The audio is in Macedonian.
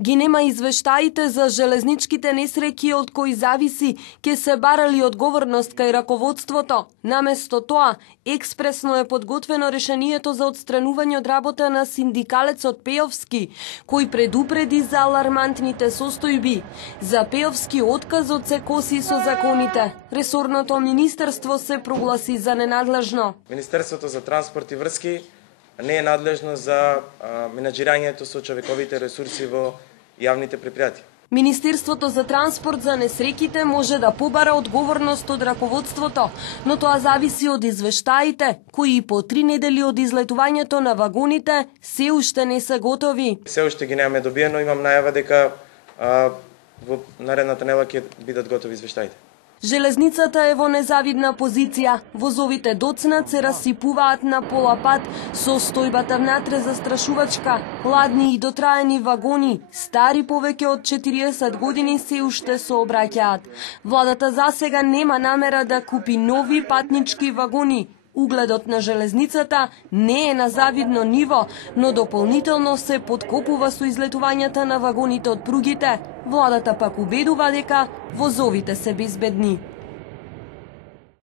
Ги нема извештаите за железничките несреќи од кои зависи ке се барали одговорност кај раководството. Наместо тоа, експресно е подготвено решението за отстранување од работа на синдикалецот Пеовски, кој предупреди за алармантните состојби. За Пеовски отказот се коси со законите. Ресорното министерство се прогласи за ненадлежно. Министерството за транспорт и врски не е надлежно за менаџирањето со човековите ресурси во јавните предпријатија. Министерството за транспорт за несреќите може да побара одговорност од раководството, но тоа зависи од извештаите, кои по 3 недели од излетувањето на вагоните се уште не се готови. Се уште ги немаме добиено, имам најава дека во наредната недела ќе бидат готови извештаите. Железницата е во незавидна позиција. Возовите доцнат се расипуваат на пола пат, состојбата внатре застрашувачка. Ладни и дотраени вагони, стари повеќе од 40 години, се уште сообраќаат. Владата засега нема намера да купи нови патнички вагони. Угледот на железницата не е на завидно ниво, но дополнително се подкопува со излетувањата на вагоните од пругите. Владата пак убедува дека возовите се безбедни.